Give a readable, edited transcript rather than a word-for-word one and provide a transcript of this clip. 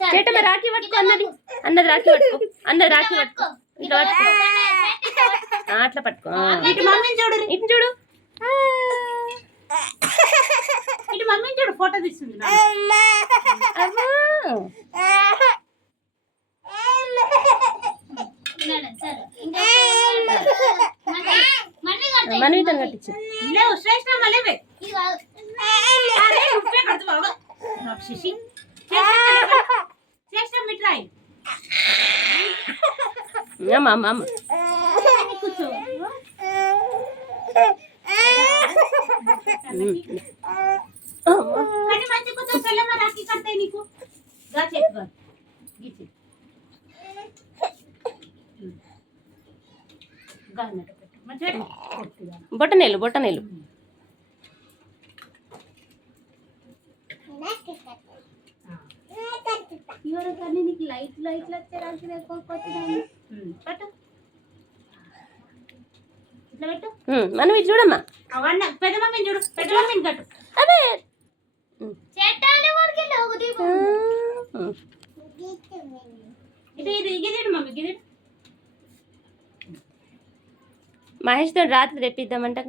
చేటమ్మ రాఖీ పట్టుకో అన్నది రాఖీ పట్టుకో ఇట్లా పట్టుకో అట్లా పట్టుకో ఇటు చూడు ఇటు మమ్మీని చూడు ఫోటో తీస్తుంది మనవితో కట్టించు లేవు శ్రేష్ఠ మళ్ళీ శ్రేష్ఠ మిట్రాయి అమ్మ కూర్చో కానీ మంచి కూర్చో చెల్లమ్మ రాఖీ కడతాయి నీకు గా చేతుగా గీచి బొట్టనేలు కానీ నీకు లైట్లు వచ్చే రాఖీ పట్టు ఇట్లా పెట్టు మనం ఇది చూడమ్మా అవన్నీ పెద్ద మమ్మీని చూడు పెద్ద మమ్మీని కట్టు అదే ఇది మమ్మీ గిది మహేష్తో రాత్రి తెప్పిద్దామంటే